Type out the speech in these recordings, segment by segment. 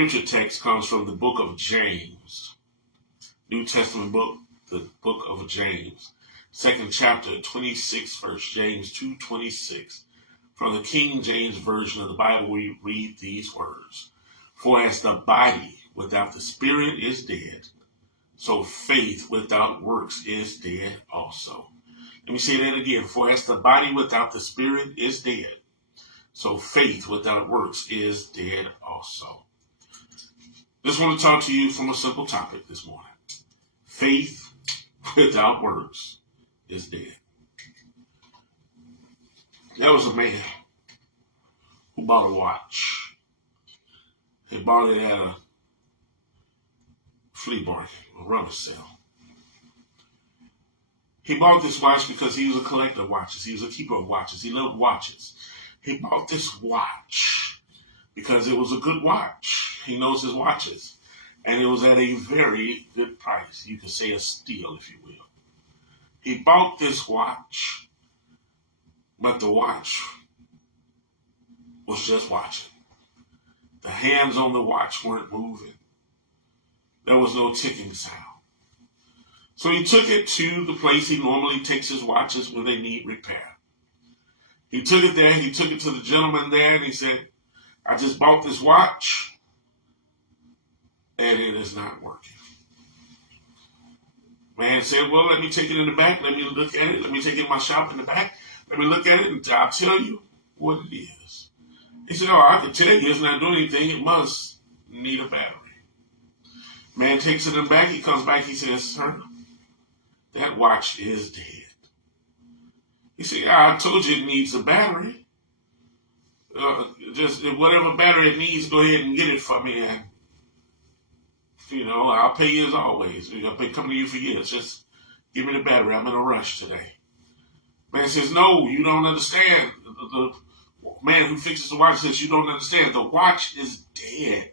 Scripture text comes from the book of James, New Testament book, the book of James, second chapter, 26 verse, James 2:26. From the King James Version of the Bible, we read these words. For as the body without the spirit is dead, so faith without works is dead also. Let me say that again. For as the body without the spirit is dead, so faith without works is dead also. Just want to talk to you from a simple topic this morning. Faith without works is dead. There was a man who bought a watch. He bought it at a flea market, a rummage sale. He bought this watch because he was a collector of watches. He was a keeper of watches. He loved watches. He bought this watch because it was a good watch. He knows his watches. And it was at a very good price. You could say a steal, if you will. He bought this watch, but the watch was just watching. The hands on the watch weren't moving. There was no ticking sound. So he took it to the place he normally takes his watches when they need repair. He took it there. He took it to the gentleman there, and he said, I just bought this watch, and it is not working. Man said, well, let me take it in the back. Let me look at it. Let me take it in my shop in the back. Let me look at it, and I'll tell you what it is. He said, oh, I can tell you it's not doing anything. It must need a battery. Man takes it in the back. He comes back. He says, sir, that watch is dead. He said, I told you it needs a battery. Just whatever battery it needs, go ahead and get it for me. And, I'll pay you as always. I've been coming to you for years. Just give me the battery. I'm in a rush today. Man says, no, you don't understand. The man who fixes the watch says, you don't understand. The watch is dead.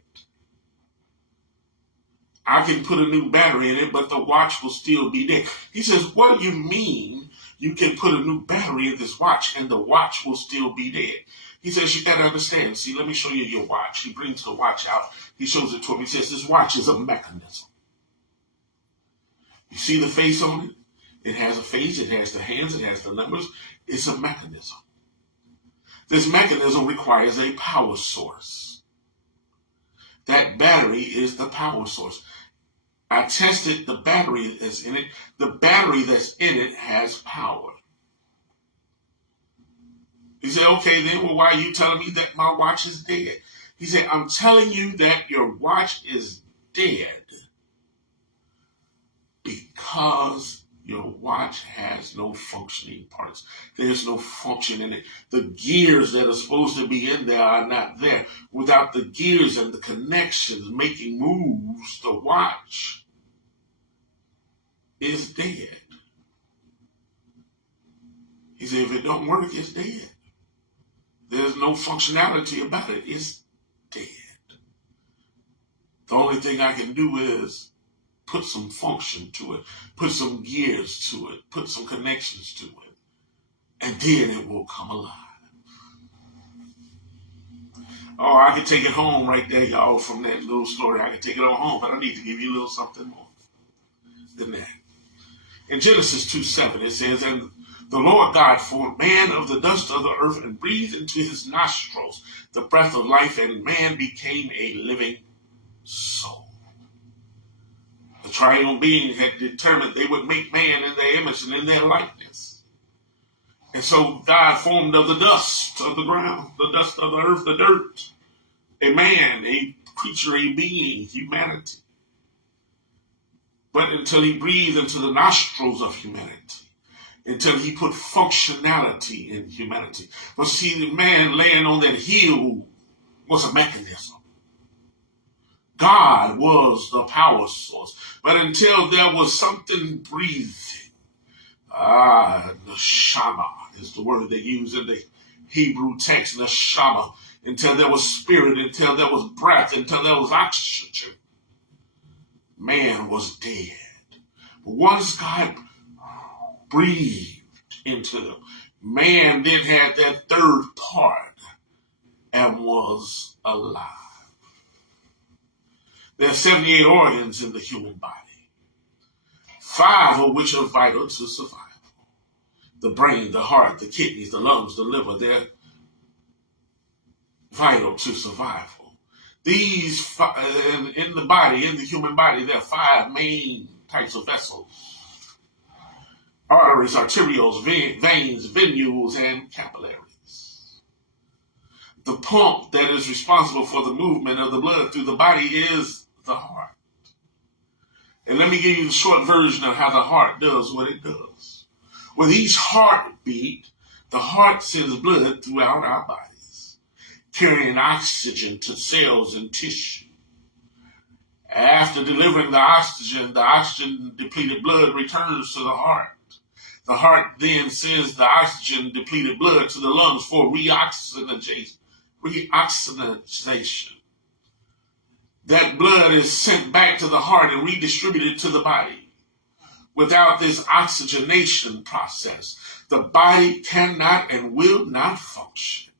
I can put a new battery in it, but the watch will still be dead. He says, what do you mean you can put a new battery in this watch and the watch will still be dead? He says, you got to understand. See, let me show you your watch. He brings the watch out. He shows it to him. He says, this watch is a mechanism. You see the face on it? It has a face. It has the hands. It has the numbers. It's a mechanism. This mechanism requires a power source. That battery is the power source. I tested the battery that's in it. The battery that's in it has power. He said, okay, then, well, why are you telling me that my watch is dead? He said, I'm telling you that your watch is dead because your watch has no functioning parts. There's no function in it. The gears that are supposed to be in there are not there. Without the gears and the connections making moves, the watch is dead. He said, if it don't work, it's dead. There's no functionality about it. It's dead. The only thing I can do is put some function to it, put some gears to it, put some connections to it, and then it will come alive. Oh, I can take it home right there, y'all, from that little story. I can take it on home, but I need to give you a little something more than that. In Genesis 2:7, it says, and the Lord God formed man of the dust of the earth and breathed into his nostrils the breath of life, and man became a living soul. The triune being had determined they would make man in their image and in their likeness. And so God formed of the dust of the ground, the dust of the earth, the dirt, a man, a creature, a being, humanity. But until he breathed into the nostrils of humanity, until he put functionality in humanity. But see, the man laying on that hill was a mechanism. God was the power source. But until there was something breathing, neshama is the word they use in the Hebrew text, neshama, until there was spirit, until there was breath, until there was oxygen, man was dead. But once God breathed into them, man then had that third part and was alive. There are 78 organs in the human body, 5 of which are vital to survival. The brain, the heart, the kidneys, the lungs, the liver, they're vital to survival. These, in the body, in the human body, there are 5 main types of vessels: arteries, arterioles, veins, venules, and capillaries. The pump that is responsible for the movement of the blood through the body is the heart. And let me give you the short version of how the heart does what it does. With each heartbeat, the heart sends blood throughout our bodies, carrying oxygen to cells and tissue. After delivering the oxygen depleted blood returns to the heart. The heart then sends the oxygen depleted blood to the lungs for reoxygenation. That blood is sent back to the heart and redistributed to the body. Without this oxygenation process, the body cannot and will not function.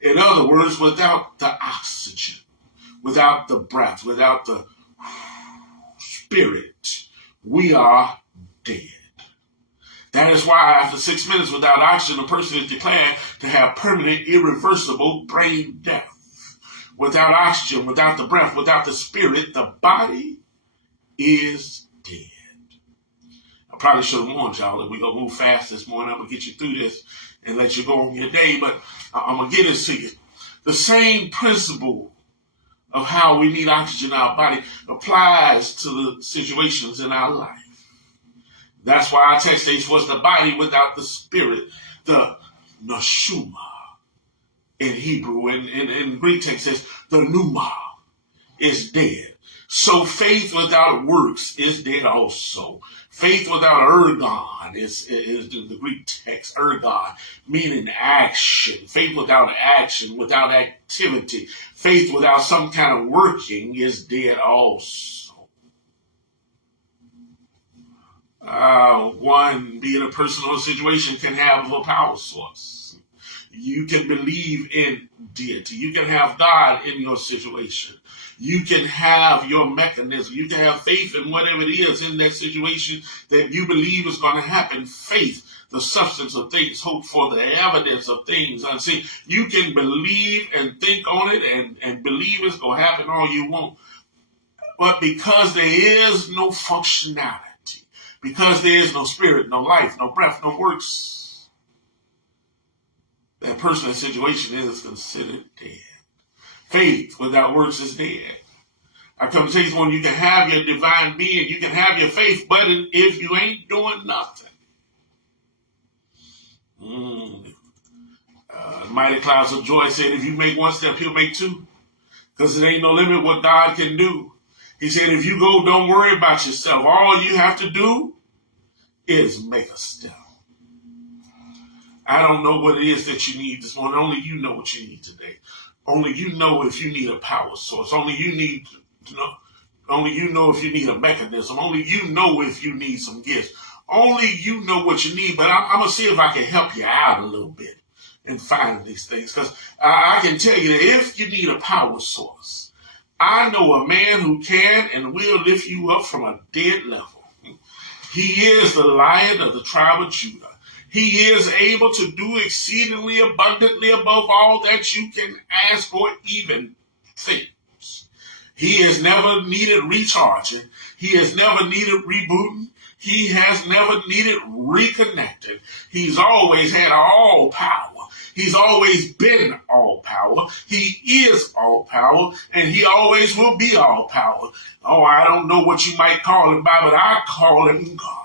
In other words, without the oxygen, without the breath, without the spirit, we are dead. That is why after 6 minutes without oxygen, a person is declared to have permanent, irreversible brain death. Without oxygen, without the breath, without the spirit, the body is dead. I probably should have warned y'all that we're going to move fast this morning. I'm going to get you through this and let you go on your day, but I'm going to get this to you. The same principle of how we need oxygen in our body applies to the situations in our life. That's why our text states was the body without the spirit, the neshama in Hebrew, and in Greek text says the pneuma is dead. So faith without works is dead also. Faith without ergon is the Greek text, ergon, meaning action. Faith without action, without activity. Faith without some kind of working is dead also. One, being a person or a situation, can have a power source. You can believe in deity. You can have God in your situation. You can have your mechanism. You can have faith in whatever it is in that situation that you believe is going to happen. Faith, the substance of things, hope for the evidence of things unseen. You can believe and think on it and believe it's going to happen all you want. But because there is no functionality, because there is no spirit, no life, no breath, no works, that person or situation is considered dead. Faith without works is dead. I come to tell you this morning, you can have your divine being, you can have your faith, but if you ain't doing nothing, Mighty Clouds of Joy said, if you make one step, he'll make two, because it ain't no limit what God can do. He said, if you go, don't worry about yourself. All you have to do is make a step. I don't know what it is that you need this morning. Only you know what you need today. Only you know if you need a power source. Only you need to know. Only you know if you need a mechanism. Only you know if you need some gifts. Only you know what you need. But I'm going to see if I can help you out a little bit in finding these things. Because I can tell you that if you need a power source, I know a man who can and will lift you up from a dead level. He is the Lion of the tribe of Judah. He is able to do exceedingly abundantly above all that you can ask or even think. He has never needed recharging. He has never needed rebooting. He has never needed reconnecting. He's always had all power. He's always been all power. He is all power, and he always will be all power. Oh, I don't know what you might call him by, but I call him God.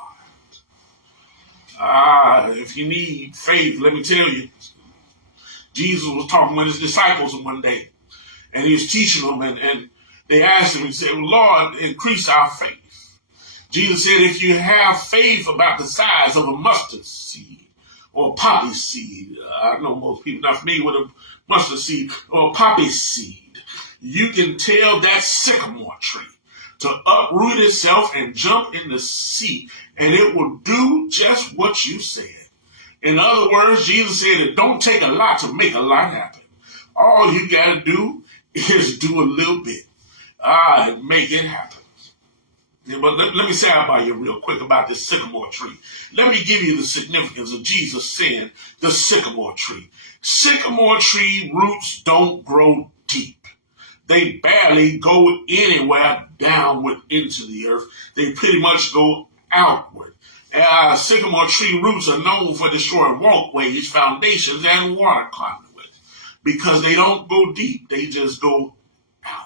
If you need faith, let me tell you, Jesus was talking with his disciples one day, and he was teaching them, and they asked him, he said, Lord, increase our faith. Jesus said, if you have faith about the size of a mustard seed or a poppy seed, I know most people are not familiar with a mustard seed or a poppy seed, you can tell that sycamore tree to uproot itself and jump in the sea, and it will do just what you said. In other words, Jesus said it don't take a lot to make a lot happen. All you got to do is do a little bit. And make it happen. Yeah, but let me say about you real quick about this sycamore tree. Let me give you the significance of Jesus saying the sycamore tree. Sycamore tree roots don't grow deep. They barely go anywhere downward into the earth. They pretty much go outward. Sycamore tree roots are known for destroying walkways, foundations, and water conduits because they don't go deep. They just go out.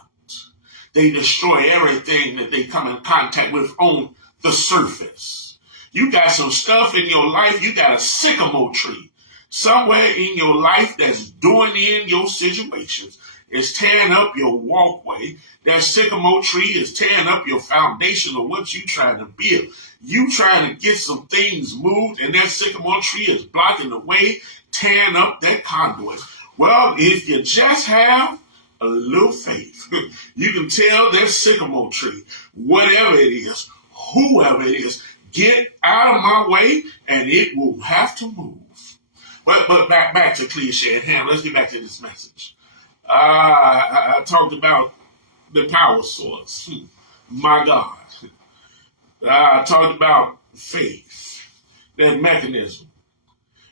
They destroy everything that they come in contact with on the surface. You got some stuff in your life. You got a sycamore tree somewhere in your life that's doing in your situations. It's tearing up your walkway. That sycamore tree is tearing up your foundation of what you're trying to build. You trying to get some things moved, and that sycamore tree is blocking the way, tearing up that conduit. Well, if you just have a little faith, you can tell that sycamore tree, whatever it is, whoever it is, get out of my way, and it will have to move. But back to cliche at hand. Let's get back to this message. I talked about the power source. My God. I talked about faith, that mechanism.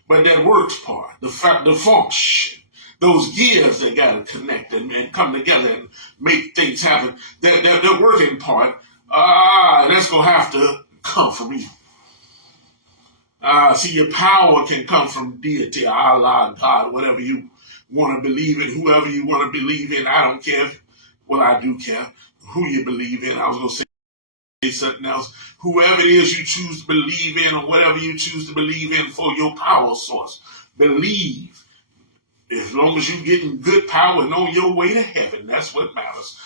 But that works part, the function, those gears that got to connect and come together and make things happen, that working part, that's going to have to come from you. See, your power can come from deity, Allah, God, whatever you want to believe in, whoever you want to believe in. I don't care. Well, I do care who you believe in. I was going to say something else. Whoever it is you choose to believe in or whatever you choose to believe in for your power source, believe. As long as you're getting good power and on your way to heaven, that's what matters.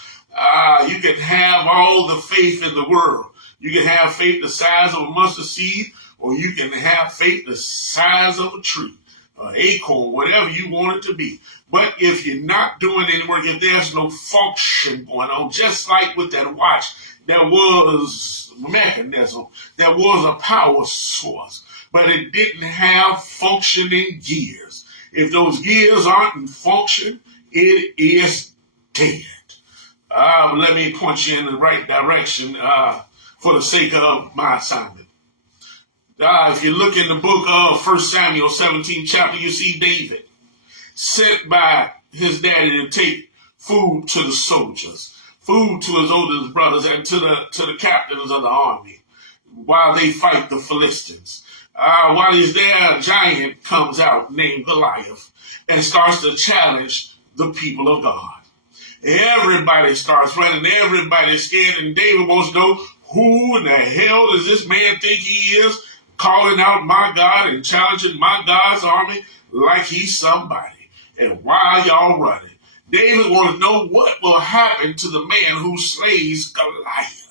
You can have all the faith in the world. You can have faith the size of a mustard seed, or you can have faith the size of a tree, an acorn, whatever you want it to be. But if you're not doing any work, if there's no function going on, just like with that watch, there was a mechanism, there was a power source, but it didn't have functioning gears. If those gears aren't in function, it is dead. Let me point you in the right direction for the sake of my assignment. If you look in the book of 1 Samuel 17 chapter, you see David sent by his daddy to take food to the soldiers, food to his oldest brothers, and to the captains of the army while they fight the Philistines. While he's there, a giant comes out named Goliath and starts to challenge the people of God. Everybody starts running, everybody's scared, and David wants to know, who in the hell does this man think he is, calling out my God and challenging my God's army like he's somebody? And why y'all running? David wants to know what will happen to the man who slays Goliath.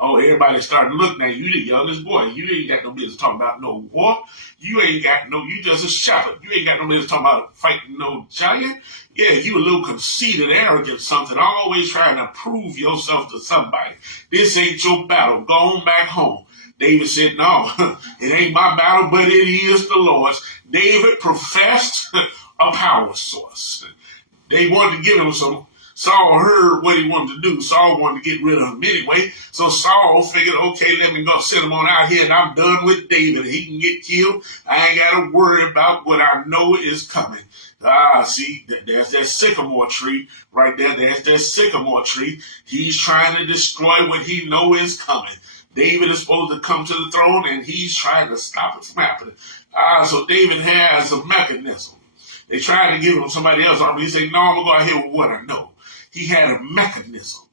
Oh, everybody started looking at you. You the youngest boy. You ain't got no business talking about no war. You just a shepherd. You ain't got no business talking about fighting no giant. Yeah, you a little conceited, arrogant something, always trying to prove yourself to somebody. This ain't your battle. Go on back home. David said, no, it ain't my battle, but it is the Lord's. David professed a power source. They wanted to give him some. Saul heard what he wanted to do. Saul wanted to get rid of him anyway. So Saul figured, okay, let me go send him on out here, and I'm done with David. He can get killed. I ain't got to worry about what I know is coming. See, there's that sycamore tree right there. There's that sycamore tree. He's trying to destroy what he know is coming. David is supposed to come to the throne, and he's trying to stop it from happening. So David has a mechanism. They tried to give him somebody else. He said, no, I'm going to go out here with what I know. He had a mechanism.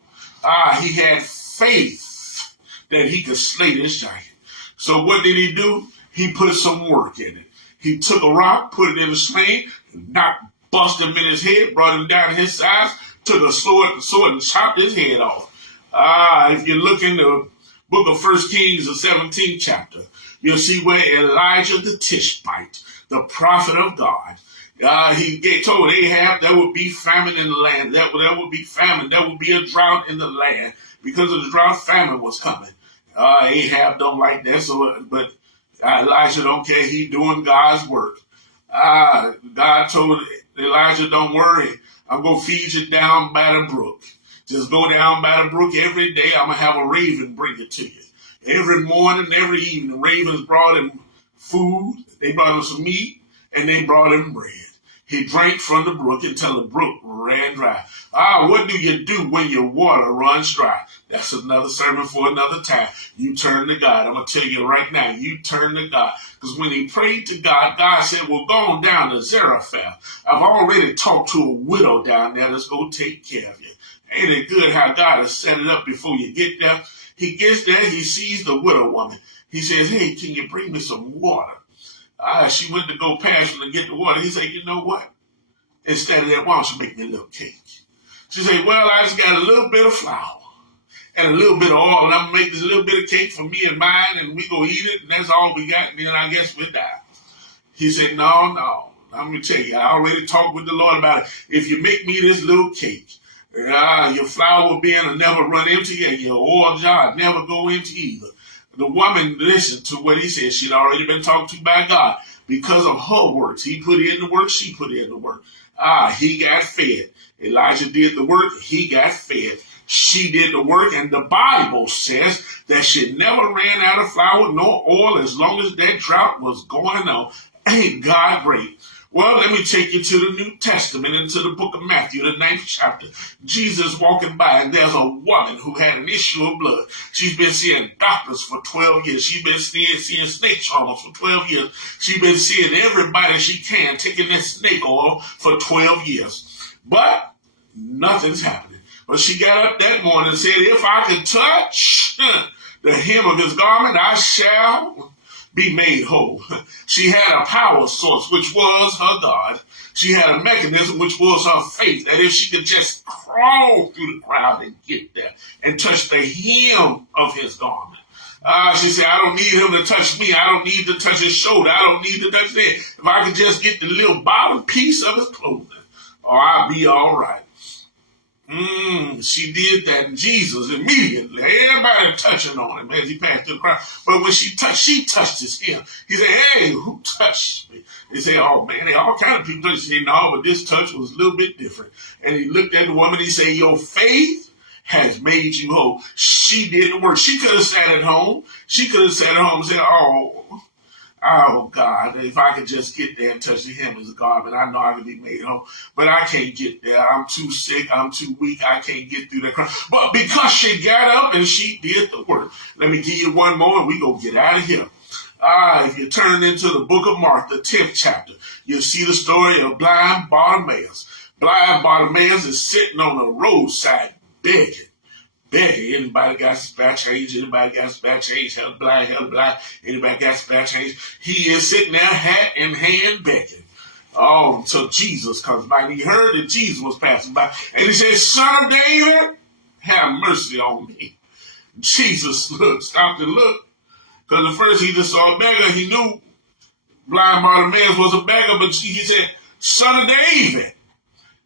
He had faith that he could slay this giant. So what did he do? He put some work in it. He took a rock, put it in a sling, busted him in his head, brought him down his sides, took a sword and chopped his head off. If you look in the book of 1 Kings, the 17th chapter, you'll see where Elijah the Tishbite, the prophet of God, he told Ahab there would be famine in the land. There would be famine. There would be a drought in the land because of the drought. Famine was coming. Ahab don't like that, but Elijah don't care. He doing God's work. God told Elijah, don't worry. I'm going to feed you down by the brook. Just go down by the brook every day. I'm going to have a raven bring it to you. Every morning, every evening, ravens brought him food. They brought him some meat, and they brought him bread. He drank from the brook until the brook ran dry. What do you do when your water runs dry? That's another sermon for another time. You turn to God. I'm going to tell you right now, you turn to God. Because when he prayed to God, God said, well, go on down to Zarephath. I've already talked to a widow down there that's going to take care of you. Ain't it good how God has set it up before you get there? He gets there, he sees the widow woman. He says, hey, can you bring me some water? She went to go past him to get the water. He said, you know what? Instead of that, why don't you make me a little cake? She said, well, I just got a little bit of flour and a little bit of oil, and I'm going to make this little bit of cake for me and mine, and we go eat it, and that's all we got, and then I guess we die. He said, no. I'm going to tell you, I already talked with the Lord about it. If you make me this little cake, your flour bin will never run empty, and your oil jar will never go empty either. The woman listened to what he said. She'd already been talked to by God. Because of her works, he put in the work, she put in the work. He got fed. Elijah did the work, he got fed. She did the work, and the Bible says that she never ran out of flour nor oil as long as that drought was going on. Ain't God great? Well, let me take you to the New Testament, into the book of Matthew, the 9th chapter. Jesus walking by, and there's a woman who had an issue of blood. She's been seeing doctors for 12 years. She's been seeing snake charmers for 12 years. She's been seeing everybody she can, taking that snake oil for 12 years. But nothing's happening. But she got up that morning and said, if I can touch the hem of his garment, I shall be made whole. She had a power source, which was her God. She had a mechanism, which was her faith, that if she could just crawl through the crowd and get there and touch the hem of his garment. She said, I don't need him to touch me. I don't need to touch his shoulder. I don't need to touch that. If I could just get the little bottom piece of his clothing, I'll be all right. She did that, and Jesus immediately, everybody touching on him as he passed through the crowd. But when she touched his hem. He said, hey, who touched me? They say, oh man, all kind of people touch. He said, no, but this touch was a little bit different. And he looked at the woman, he said, your faith has made you whole. She did the work. She could have sat at home. She could have sat at home and said, oh God, if I could just get there and touch the hem of his garment, I know I could be made whole. But I can't get there. I'm too sick. I'm too weak. I can't get through that crowd. But because she got up and she did the work. Let me give you one more and we go get out of here. If you turn into the book of Mark, the 10th chapter, you'll see the story of blind Bartimaeus. Blind Bartimaeus is sitting on the roadside begging. Anybody got spare change? Anybody got spare change? Hell blind. Anybody got spare change? He is sitting there, hat in hand, begging. Until Jesus comes by. And he heard that Jesus was passing by. And he said, Son of David, have mercy on me. Jesus stopped and looked. Because at first he just saw a beggar. He knew blind Bartimaeus was a beggar. But he said, Son of David,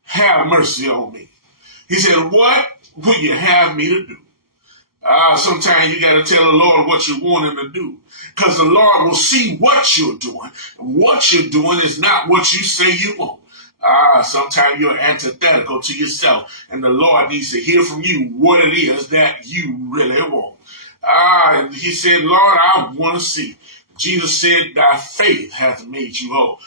have mercy on me. He said, what will you have me to do? Sometimes you got to tell the Lord what you want him to do. Because the Lord will see what you're doing. And what you're doing is not what you say you want. Sometimes you're antithetical to yourself. And the Lord needs to hear from you what it is that you really want. He said, Lord, I want to see. Jesus said, thy faith hath made you whole.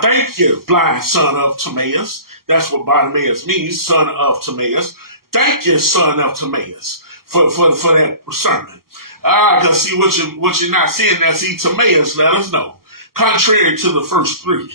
Thank you, blind son of Timaeus. That's what Bartimaeus means, son of Timaeus. Thank you, son of Timaeus, for that sermon. Because see, what you're not seeing there, see, Timaeus let us know. Contrary to the first three,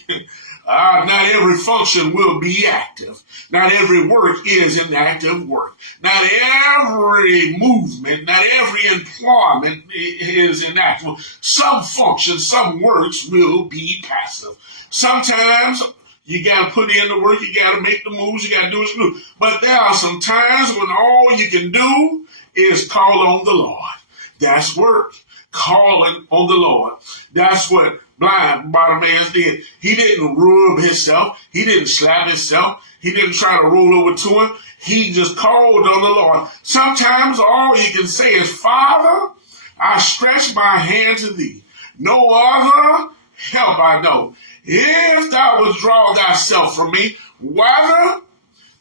not every function will be active. Not every work is an active work. Not every movement, not every employment is inactive. Some functions, some works will be passive. Sometimes you got to put in the work, you got to make the moves, you got to do what you do. But there are some times when all you can do is call on the Lord. That's work. Calling on the Lord. That's what blind Bartimaeus did. He didn't rub himself. He didn't slap himself. He didn't try to roll over to him. He just called on the Lord. Sometimes all you can say is, Father, I stretch my hand to thee. No other help I know. If thou withdraw thyself from me, whither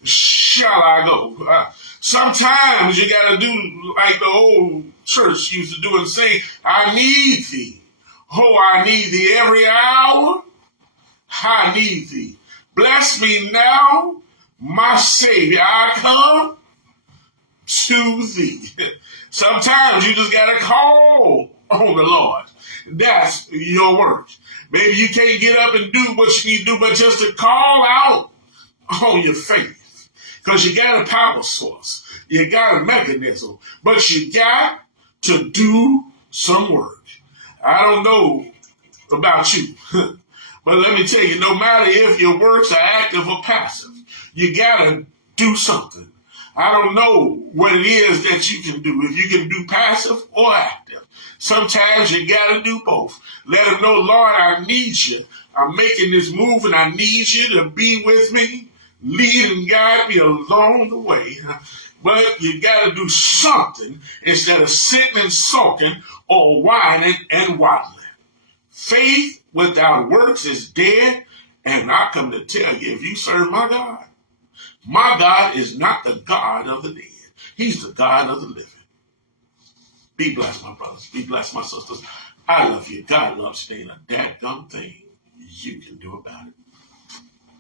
shall I go? Sometimes you got to do like the old church used to do and say, I need thee. Oh, I need thee every hour. I need thee. Bless me now, my Savior. I come to thee. Sometimes you just got to call on the Lord. That's your work. Maybe you can't get up and do what you need to do, but just to call out on your faith. Because you got a power source. You got a mechanism. But you got to do some work. I don't know about you. But let me tell you, no matter if your works are active or passive, you got to do something. I don't know what it is that you can do, if you can do passive or active. Sometimes you got to do both. Let them know, Lord, I need you. I'm making this move and I need you to be with me, lead and guide me along the way. But you got to do something instead of sitting and sulking or whining and waddling. Faith without works is dead. And I come to tell you, if you serve my God is not the God of the dead. He's the God of the living. Be blessed, my brothers. Be blessed, my sisters. I love you. God loves you. Ain't a dadgum thing you can do about it.